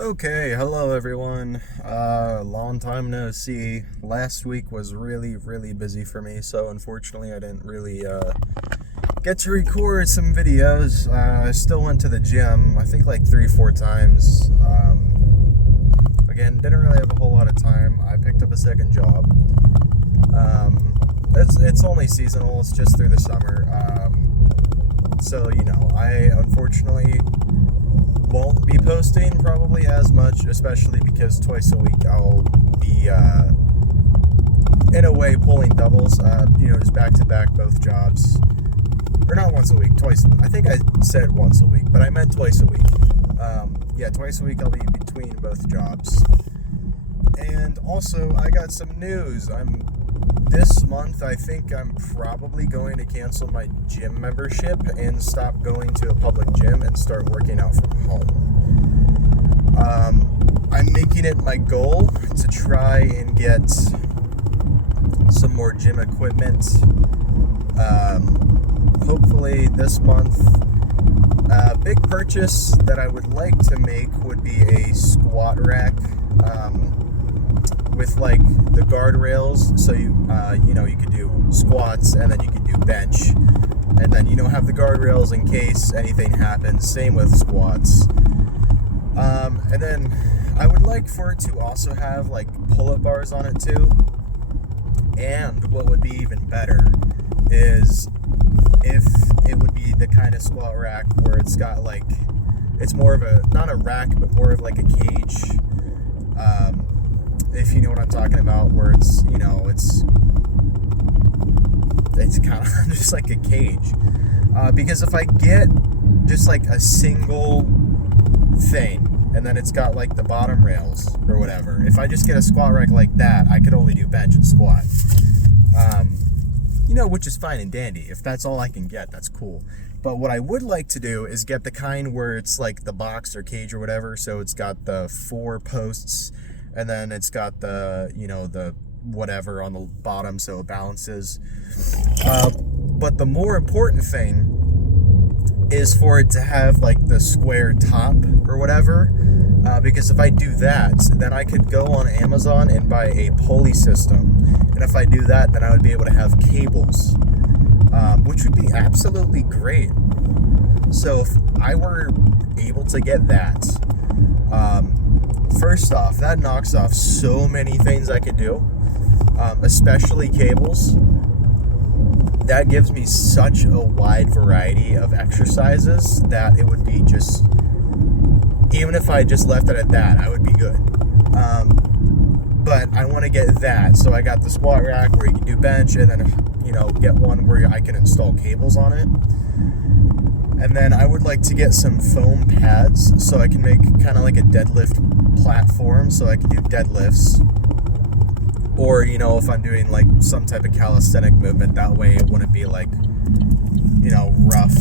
Okay, hello everyone. Long time no see. Last week was really busy for me, so unfortunately I didn't really get to record some videos. I still went to the gym, I think like 3-4 times. Again, didn't really have a whole lot of time. I picked up a second job. It's only seasonal, it's just through the summer. So, I unfortunately won't be posting probably as much, especially because twice a week I'll be in a way pulling doubles, just back to back both jobs, or not once a week, twice. I think I said once a week, but I meant twice a week. Twice a week I'll be between both jobs. And also I got some news. This month I think I'm probably going to cancel my gym membership and stop going to a public gym and start working out from home. I'm making it my goal to try and get some more gym equipment. Hopefully this month. A big purchase that I would like to make would be a squat rack. With like the guardrails, so you could do squats and then you could do bench, and then have the guardrails in case anything happens. Same with squats. And then I would like for it to also have like pull-up bars on it too. And what would be even better is if it would be the kind of squat rack where it's got like, it's more of a, not a rack, but more of like a cage. If you know what I'm talking about, where it's kind of just like a cage. Because if I get just like a single thing, and then it's got like the bottom rails or whatever, if I just get a squat rack like that, I could only do bench and squat. Which is fine and dandy. If that's all I can get, that's cool. But what I would like to do is get the kind where it's like the box or cage or whatever, so it's got the 4 posts, and then it's got the, the whatever on the bottom so it balances. But the more important thing is for it to have like the square top or whatever. Because if I do that, then I could go on Amazon and buy a pulley system. And if I do that, then I would be able to have cables, which would be absolutely great. So if I were able to get that, first off, that knocks off so many things I could do, especially cables. That gives me such a wide variety of exercises that it would be just, even if I just left it at that, I would be good. But I want to get that, so I got the squat rack where you can do bench, and then, get one where I can install cables on it. And then I would like to get some foam pads so I can make kind of like a deadlift platform, so I can do deadlifts. Or, if I'm doing like some type of calisthenic movement, that way it wouldn't be like, rough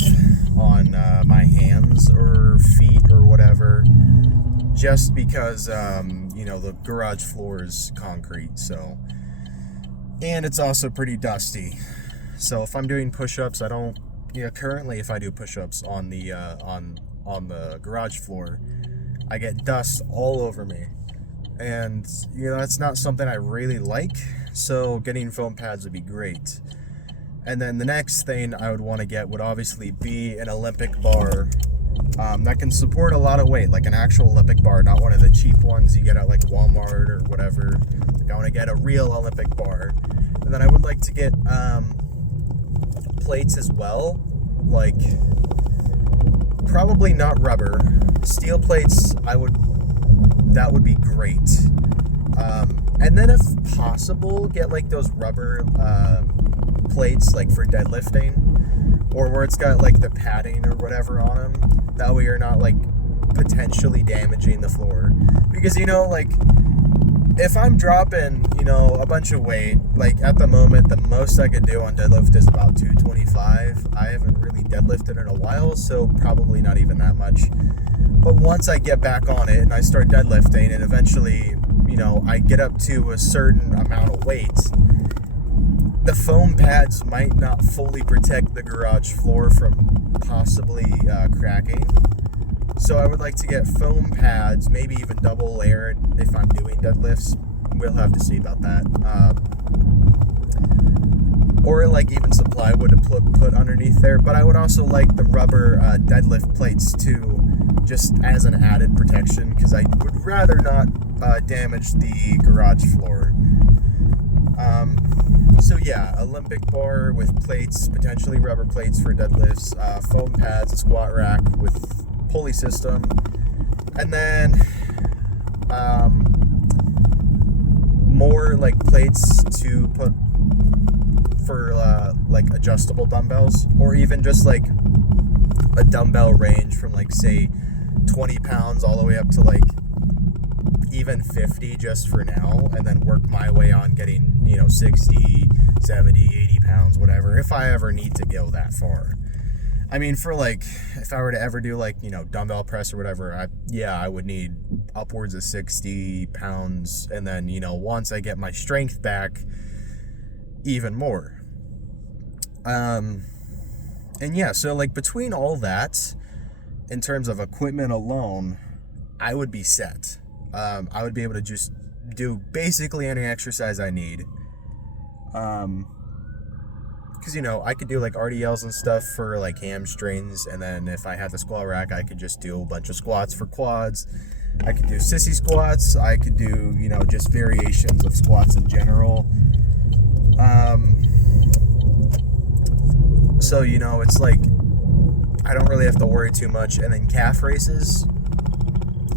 on my hands or feet or whatever. Just because, the garage floor is concrete, so. And it's also pretty dusty. So if I'm doing push-ups, I don't, currently if I do push-ups on the on the garage floor, I get dust all over me. And, that's not something I really like, so getting foam pads would be great. And then the next thing I would want to get would obviously be an Olympic bar that can support a lot of weight, like an actual Olympic bar, not one of the cheap ones you get at like Walmart or whatever. Like I want to get a real Olympic bar. And then I would like to get plates as well, like probably not rubber. Steel plates, that would be great. And then if possible, get like those rubber plates like for deadlifting, or where it's got like the padding or whatever on them. That way you're not like potentially damaging the floor. Because like if I'm dropping, a bunch of weight, like at the moment the most I could do on deadlift is about 225. I haven't really deadlifted in a while, so probably not even that much. But once I get back on it and I start deadlifting, and eventually, I get up to a certain amount of weight, the foam pads might not fully protect the garage floor from possibly cracking. So I would like to get foam pads, maybe even double layered if I'm doing deadlifts. We'll have to see about that. Or like even some plywood to put underneath there. But I would also like the rubber deadlift plates too, just as an added protection, because I would rather not damage the garage floor. So yeah, Olympic bar with plates, potentially rubber plates for deadlifts, foam pads, a squat rack with pulley system, and then more like plates to put for like adjustable dumbbells, or even just like a dumbbell range from like say 20 pounds all the way up to like even 50 just for now, and then work my way on getting 60, 70, 80 pounds, whatever, if I ever need to go that far. I mean, for like, if I were to ever do like, dumbbell press or whatever, I would need upwards of 60 pounds. And then, once I get my strength back, even more. And yeah, so like between all that, in terms of equipment alone, I would be set. I would be able to just do basically any exercise I need. Because I could do like RDLs and stuff for like hamstrings, and then if I had the squat rack, I could just do a bunch of squats for quads. I could do sissy squats. I could do just variations of squats in general. So it's like I don't really have to worry too much. And then calf raises,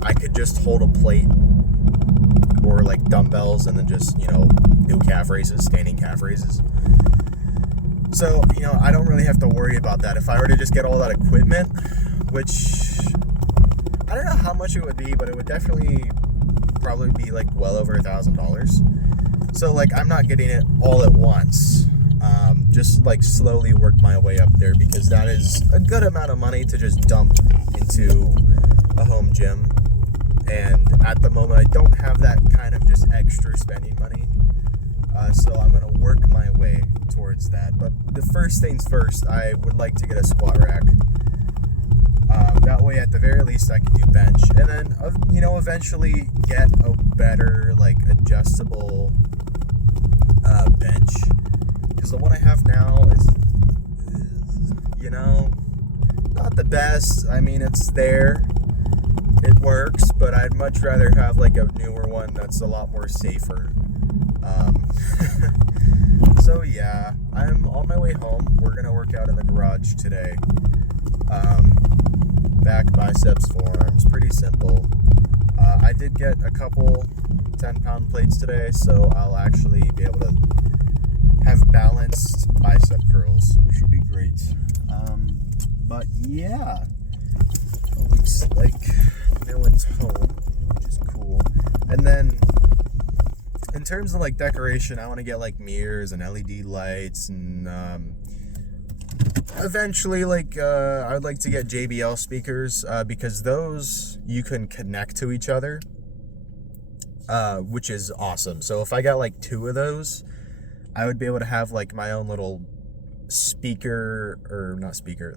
I could just hold a plate or like dumbbells and then just do calf raises, standing calf raises. So, I don't really have to worry about that. If I were to just get all that equipment, which I don't know how much it would be, but it would definitely probably be like well over $1,000. So like I'm not getting it all at once. Just like slowly work my way up there, because that is a good amount of money to just dump into a home gym. And at the moment I don't have that kind of just extra spending money. So I'm going to work my way towards that. But the first things first, I would like to get a squat rack. That way, at the very least, I can do bench. And then, eventually get a better, like, adjustable bench. Because the one I have now is, not the best. I mean, it's there. It works. But I'd much rather have, like, a newer one that's a lot more safer. So yeah, I'm on my way home. We're gonna work out in the garage today. Back biceps forms, pretty simple. I did get a couple 10-pound plates today, so I'll actually be able to have balanced bicep curls, which will be great. But yeah, it looks like no one's home, which is cool. And then in terms of like decoration, I want to get like mirrors and LED lights, and eventually like I would like to get JBL speakers, because those you can connect to each other, which is awesome. So if I got like 2 of those, I would be able to have like my own little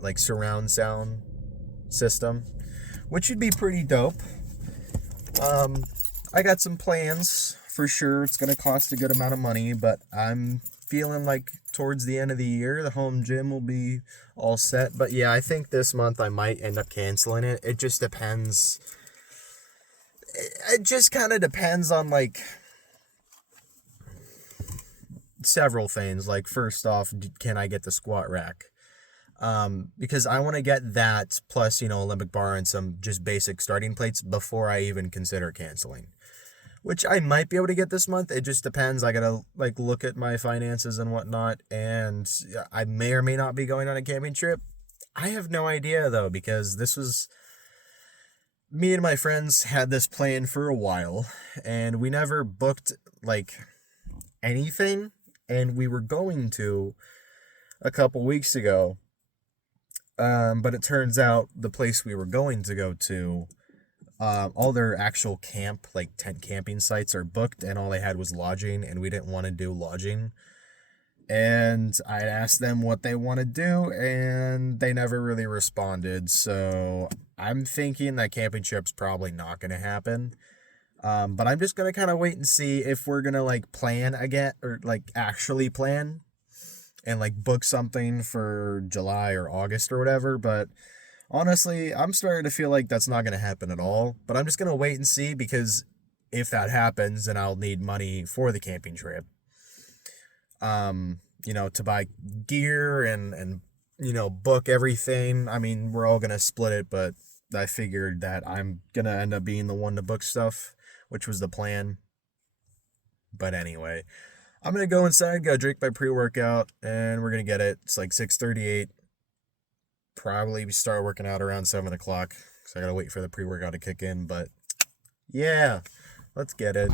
like surround sound system, which would be pretty dope. I got some plans. For sure, it's going to cost a good amount of money, but I'm feeling like towards the end of the year, the home gym will be all set. But yeah, I think this month I might end up canceling it. It just depends. It just kind of depends on like several things. Like first off, can I get the squat rack? Because I want to get that plus, Olympic bar and some just basic starting plates before I even consider canceling. Which I might be able to get this month. It just depends. I gotta like look at my finances and whatnot, and I may or may not be going on a camping trip. I have no idea though, because this was me and my friends had this plan for a while, and we never booked like anything, and we were going to a couple weeks ago. But it turns out the place we were going to go to, all their actual camp, like tent camping sites are booked, and all they had was lodging, and we didn't want to do lodging. And I asked them what they want to do, and they never really responded. So I'm thinking that camping trip's probably not going to happen. But I'm just going to kind of wait and see if we're going to like plan again or like actually plan and like book something for July or August or whatever. But honestly, I'm starting to feel like that's not going to happen at all. But I'm just going to wait and see because if that happens, then I'll need money for the camping trip. To buy gear and book everything. I mean, we're all going to split it, but I figured that I'm going to end up being the one to book stuff, which was the plan. But anyway, I'm going to go inside, go drink my pre-workout, and we're going to get it. It's like 6:38. Probably start working out around 7 o'clock because I got to wait for the pre-workout to kick in. But yeah, let's get it.